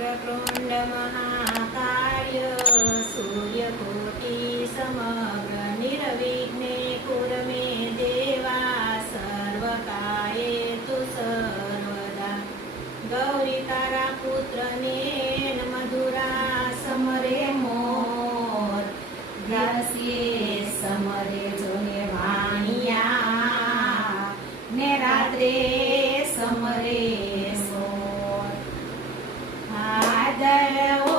वक्रतुण्ड महाकाय सूर्यकोटि समग्र निर्विघ्ने कुरु मे देवा सर्वकार्येषु सर्वदा। गौरी तारा पुत्रने मधुरा समरे मोर ग्रास्ये समरे जोने वाणिया ने रात्रे समरे सोर। भादर ओ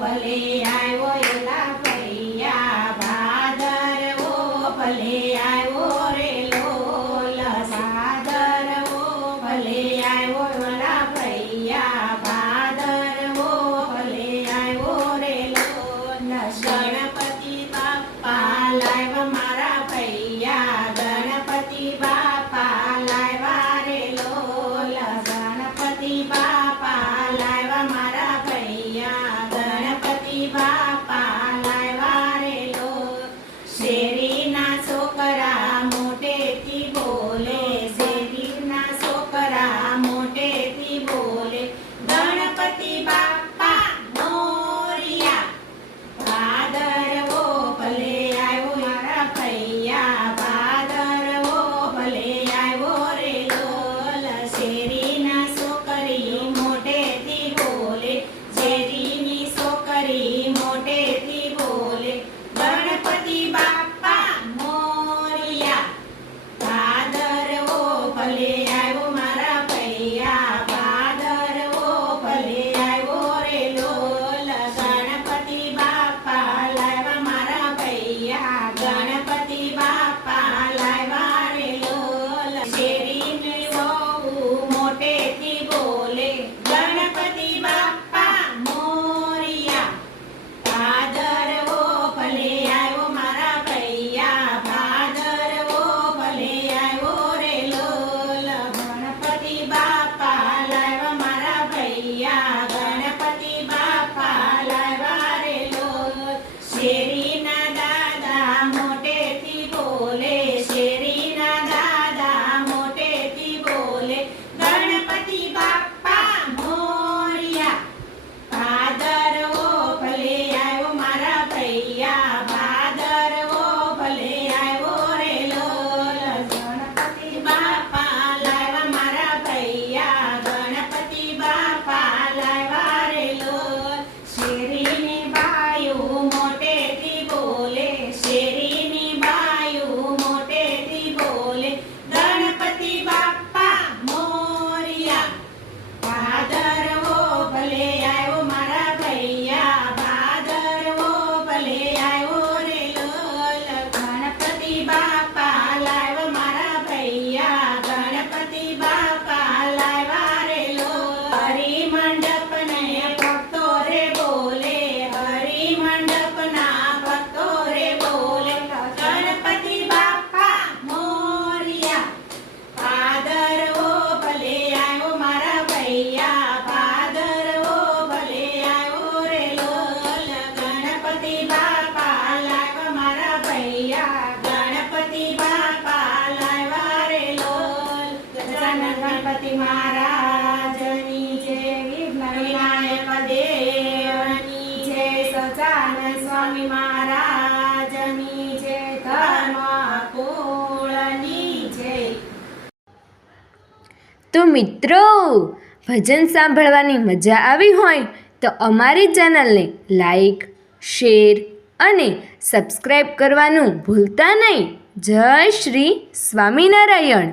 भले आयो एला भैया भादर ओ भले आयो रे लोल। भादर ओ भले आयो एला भैया भादर ओ भले आयो रे लोल। गणपति बाप्पा लाव्या मारा भैया गणपति बाप्पा लाव्या रे लोल। गणपति बाप्पा लाव्या मारा भैया गणपति बाप्पा लाव्या रे लोल। શેરીના છોકરા મોટેથી બોલે શેરીના છોકરા મોટેથી બોલે ગણપતિ બાપ્પા મોરિયા। ભાદર ઓ ભલે આવ્યો મારા ભૈયા ભાદર ઓ ભલે આવ્યો રે લોલ। શેરીના છોકરી મોટેથી બોલે શેરીની છોકરી મોટેથી બોલે ગણપતિ બાપ્પા મોરિયા। ભાદર ઓ ભલે આવ્યો મારા ભૈયા ભાદર ઓ ભલે આવ્યો રે લોલ। ગણપતિ બાપ્પા લાવ્યા મારા ભૈયા ગણપતિ બાપ્પા લાવ્યા રે લોલ। શેરીની વહુ મોટેથી બોલે ગણપતિ બાપ્પા મોરિયા। ભાદર ઓ ભલે આવ્યો મારા ભૈયા ભાદર ઓ ભલે આવ્યો રે લોલ। ગણપતિ બાપ્પા લાવ્યા મારા ભૈયા ગણપતિ બાપ્પા લાવ્યા રે લોલ। શેરીના દાદા મોટેથી બોલે શેરીના દાદા મોટેથી બોલે ગણપતિ બાપ્પા મોરિયા। ભાદર ઓ ભલે આવ્યો મારા ભૈયા ભાદર ઓ ભલે આવ્યો રે લોલ। ગણપતિ બાપ્પા લાવ્યા મારા ભૈયા ગણપતિ બાપ્પા લાવ્યા રે લોલ। શેરીની બાયું મોટેથી બોલે શેરીની બાયું મોટેથી બોલે ગણપતિ બાપ્પા મોરિયા। ભાદર ઓ ભલે આવ્યો મારા ભૈયા ભાદર ઓ ભલે આવ્યો રે લોલ। ગણપતિ બાપ્પા લાવ્યા મારા ભૈયા ગણપતિ બાપ્પા લાવ્યા રે લોલ। હરિ મંડપને ભક્તો રે બોલે હરિ મંડપના ભક્તો રે બોલે ગણપતિ બાપ્પા મોરિયા। ભાદર ઓ ભલે આવ્યો મારા ભૈયા ભાદર ઓ ભલે આવ્યો રે લોલ। ગણપતિ બાપ્પા લાવ્યા મારા ભૈયા ગણપતિ બાપ્પા લાવ્યા રે લોલ। ગજાનન ગણપતિ મહારાજની જય વિઘ્ન વિનાયક દેવની જય સહજાનંદ સ્વામી મહારાજની જય ધર્મકુળની જય। તો મિત્રો ભજન સાંભળવાની મજા આવી હોય તો અમારી ચેનલને લાઈક શેર અને સબસ્ક્રાઈબ કરવાનું ભૂલતા નહીં। જય શ્રી સ્વામિનારાયણ।